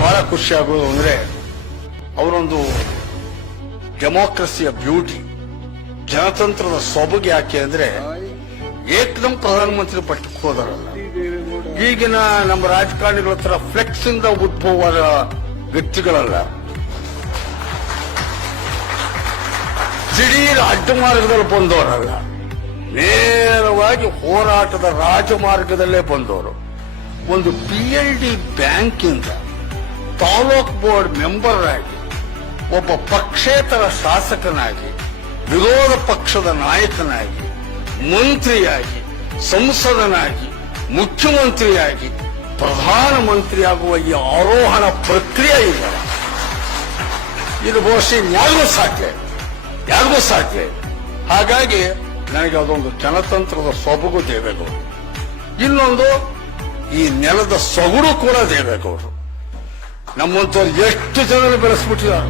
ಬಹಳ ಖುಷಿ ಆಗೋದು ಅಂದ್ರೆ ಅವರೊಂದು ಡೆಮೋಕ್ರಸಿಯ ಬ್ಯೂಟಿ, ಜನತಂತ್ರದ ಸೊಬಗು. ಯಾಕೆ ಅಂದ್ರೆ ಏಕದಂ ಪ್ರಧಾನಮಂತ್ರಿ ಪಟ್ಟಕ್ಕೆ ಹೋದಾರಲ್ಲ. ಈಗಿನ ನಮ್ಮ ರಾಜಕಾರಣಿಗಳ ಹತ್ರ ಫ್ಲೆಕ್ಸ್ ಇಂದ ಉದ್ಭವವಾದ ವ್ಯಕ್ತಿಗಳಲ್ಲ. ದಿಢೀರ್ ಅಡ್ಡಮಾರ್ಗದಲ್ಲಿ ಬಂದವರಲ್ಲ, ನೇರವಾಗಿ ಹೋರಾಟದ ರಾಜಮಾರ್ಗದಲ್ಲೇ ಬಂದವರು. ಒಂದು PLD ಬ್ಯಾಂಕಿಂದ ತಾಲೂಕ್ ಬೋರ್ಡ್ ಮೆಂಬರ್ ಆಗಿ, ಒಬ್ಬ ಪಕ್ಷೇತರ ಶಾಸಕನಾಗಿ, ವಿರೋಧ ಪಕ್ಷದ ನಾಯಕನಾಗಿ, ಮಂತ್ರಿಯಾಗಿ, ಸಂಸದನಾಗಿ, ಮುಖ್ಯಮಂತ್ರಿಯಾಗಿ, ಪ್ರಧಾನಮಂತ್ರಿಯಾಗುವ ಈ ಆರೋಹಣ ಪ್ರಕ್ರಿಯೆ ಇದೆ. ಇದು ಬಹುಶಃ ಯಾರಿಗೂ ಸಾಧ್ಯ. ಹಾಗಾಗಿ ನನಗೆ ಅದೊಂದು ಜನತಂತ್ರದ ಸೊಬಗು ದೇವೇಗೌಡರು. ಇನ್ನೊಂದು ಈ ನೆಲದ ಸೊಗಡು ಕೂಡ ದೇವೇಗೌಡರು. ನಮ್ಮಂತವ್ರು ಎಷ್ಟು ಜನ ಬೆಳೆಸ್ಬಿಟ್ಟಿದ್ದಾರೆ.